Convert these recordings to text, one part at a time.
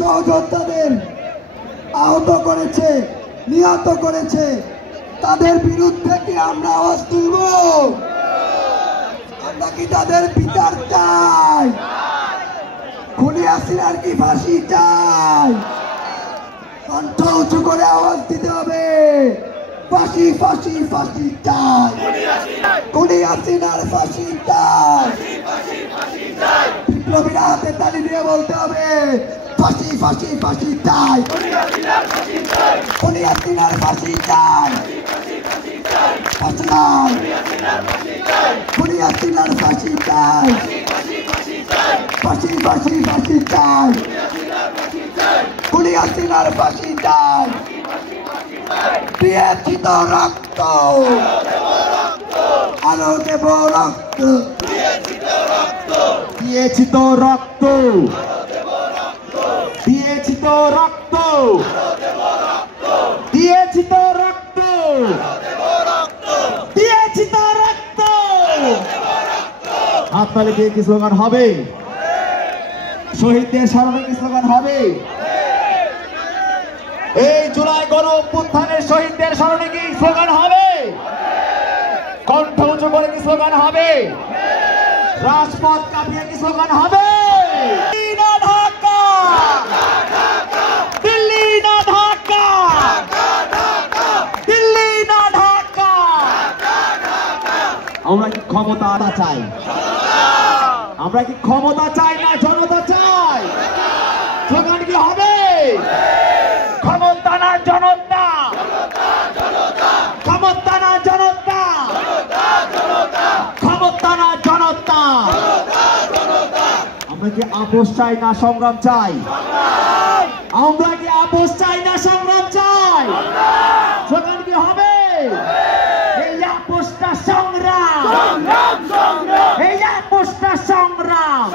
সহযোদ্ধাদের আহত করেছে, নিহত করেছে, তাদের বিরুদ্ধে কি আমরা আওয়াজ তুলব? আমরা কি তাদের বিচার চাই? খুনি হাসিনার কি ফাঁসি চাই? কণ্ঠ উঁচু করে আওয়াজ দিতে হবে, ফাঁসি ফাঁসি ফাঁসি চাই, খুনি হাসিনার ফাঁসি চাই। বিপ্লবীরা হাতে তালি দিয়ে বলতে হবে, ফাঁসি ফাঁসি ফাঁসি চাই, খুনি হাসিনার ফাঁসি চাই, ফাঁসি চাই, খুনি হাসিনার ফাঁসি চাই, ফাঁসি ফাঁসি ফাঁসি চাই, খুনি হাসিনার ফাঁসি চাই। দিয়েছি তো রক্ত, আরো দেব রক্ত, দিয়েছি তো রক্ত, দিয়েছি তো রক্ত, দিয়েছি তো রক্ত, দিয়েছি তো রক্ত। হাততালি দিয়ে কি স্লোগান হবে? শহীদদের স্মরণে কি স্লোগান হবে? এই জুলাই গণ অভ্যুত্থানের শহীদদের স্মরণে কি স্লোগান হবে? কণ্ঠ উঁচু করে কি স্লোগান হবে? রাজপথ কাঁপিয়ে কি স্লোগান হবে? দিল্লি না ঢাকা, দিল্লি না ঢাকা, দিল্লি না ঢাকা। আমরা কি ক্ষমতা চাই? আমরা কি ক্ষমতা চাই না জনতা চাই? স্লোগান কি হবে? ক্ষমতা না জনতা, ক্ষমতা না জনতা, ক্ষমতা না জনতা। আমরা কি আপোষ চাই না সংগ্রাম চাই? আমরা কি আপোষ চাই না সংগ্রাম চাই? স্লোগান কি হবে? এই আপোষটা সংগ্রাম, এই আপোষটা সংগ্রাম।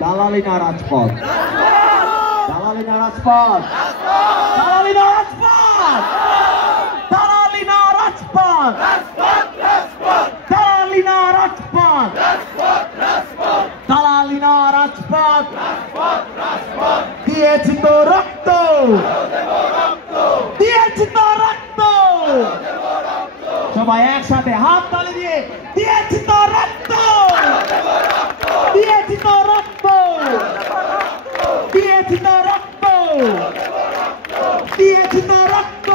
দালালি না রাজপথ, দালালি না রাজপথ, দালালি না রাজপথ, দালালি না রাজপথ, দালালি না রাজপথ, দালালি না রাজপথ। দিয়েছি তো রক্ত, দিয়েছি তো রক্ত। সবাই একসাথে হাত তালি দিয়ে দিয়েছি তো রক্ত, দিয়েছি তো রক্ত, দিয়েছি তো রক্ত, দিয়েছি তো রক্ত।